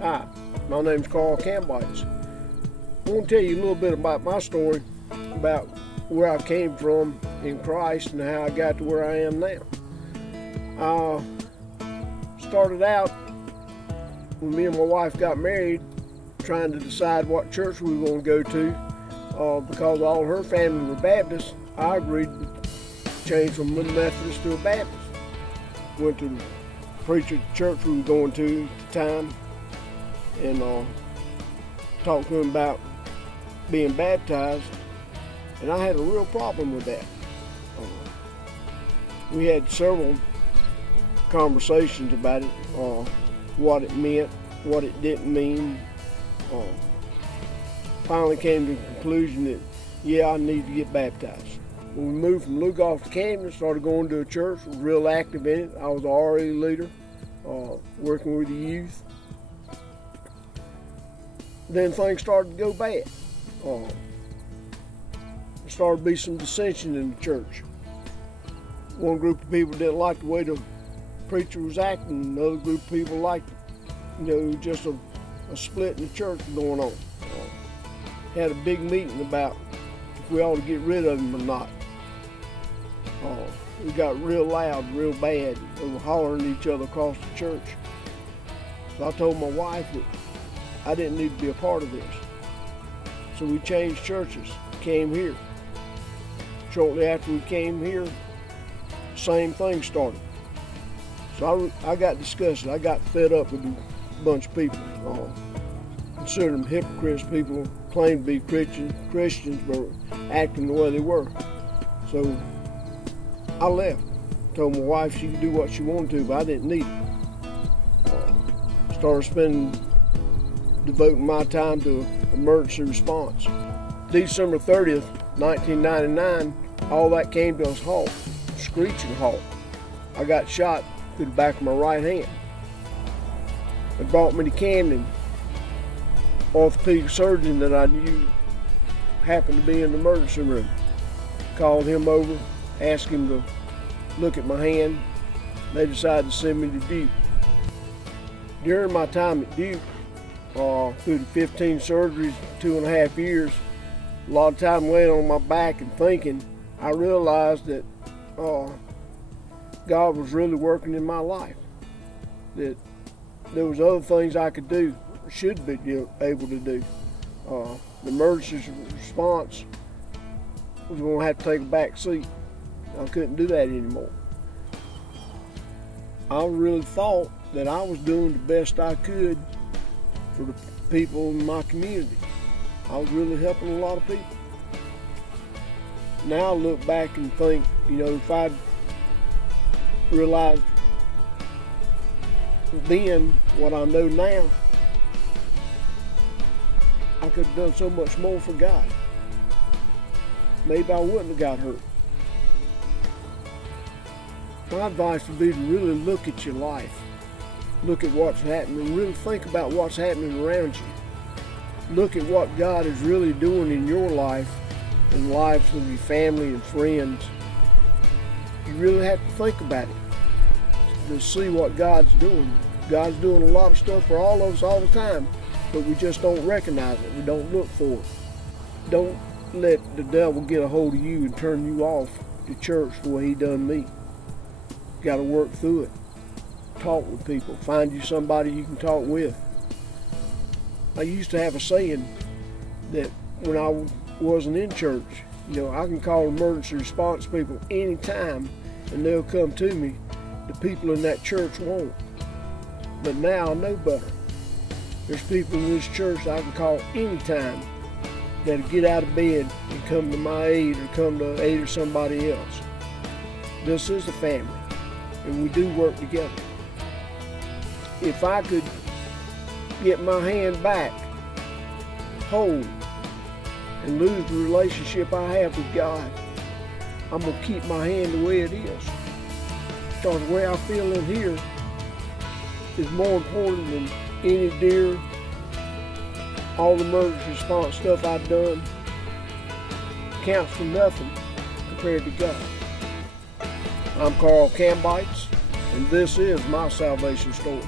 Hi, my name's Carl Cambites. I want to tell you a little bit about my story, about where I came from in Christ and how I got to where I am now. I started out when me and my wife got married, trying to decide what church we were going to go to. Because all her family were Baptists, I agreed to change from a Methodist to a Baptist. Went to the preacher church we were going to at the time and talked to him about being baptized, and I had a real problem with that. We had several conversations about it, what it meant, what it didn't mean. Finally came to the conclusion that, yeah, I need to get baptized. When we moved from Lugoff to Camden, started going to a church, was real active in it. I was an RA leader, working with the youth. Then things started to go bad. There started to be some dissension in the church. One group of people didn't like the way the preacher was acting, another group of people liked, just a split in the church going on. Had a big meeting about if we ought to get rid of him or not. We got real loud, real bad. We were hollering at each other across the church. So I told my wife that I didn't need to be a part of this. So we changed churches, came here. Shortly after we came here, same thing started. So I got disgusted. I got fed up with a bunch of people. Considered them hypocrites, people claimed to be Christians, but acting the way they were. So I left. Told my wife she could do what she wanted to, but I didn't need it. Started devoting my time to emergency response. December 30th, 1999, all that came to a halt, screeching halt. I got shot through the back of my right hand. They brought me to Camden. Orthopedic surgeon that I knew happened to be in the emergency room. Called him over, asked him to look at my hand. They decided to send me to Duke. During my time at Duke, through the 15 surgeries, 2.5 years, a lot of time laying on my back and thinking, I realized that God was really working in my life. That there was other things I could do, should be able to do. The emergency response was going to have to take a back seat. I couldn't do that anymore. I really thought that I was doing the best I could for the people in my community. I was really helping a lot of people. Now I look back and think, if I'd realized then what I know now, I could have done so much more for God. Maybe I wouldn't have got hurt. My advice would be to really look at your life. Look at what's happening. Really think about what's happening around you. Look at what God is really doing in your life and lives of your family and friends. You really have to think about it to see what God's doing. God's doing a lot of stuff for all of us all the time, but we just don't recognize it. We don't look for it. Don't let the devil get a hold of you and turn you off to church the way he done me. You got to work through it. Talk with people. Find you somebody you can talk with. I used to have a saying that when I wasn't in church, I can call emergency response people anytime and they'll come to me. The people in that church won't. But now I know better. There's people in this church I can call anytime that'll get out of bed and come to my aid or come to the aid of somebody else. This is a family, and we do work together. If I could get my hand back whole and lose the relationship I have with God, I'm going to keep my hand the way it is. Because the way I feel in here is more important than any deer, all the emergency response stuff I've done counts for nothing compared to God. I'm Carl Cambites, and this is my salvation story.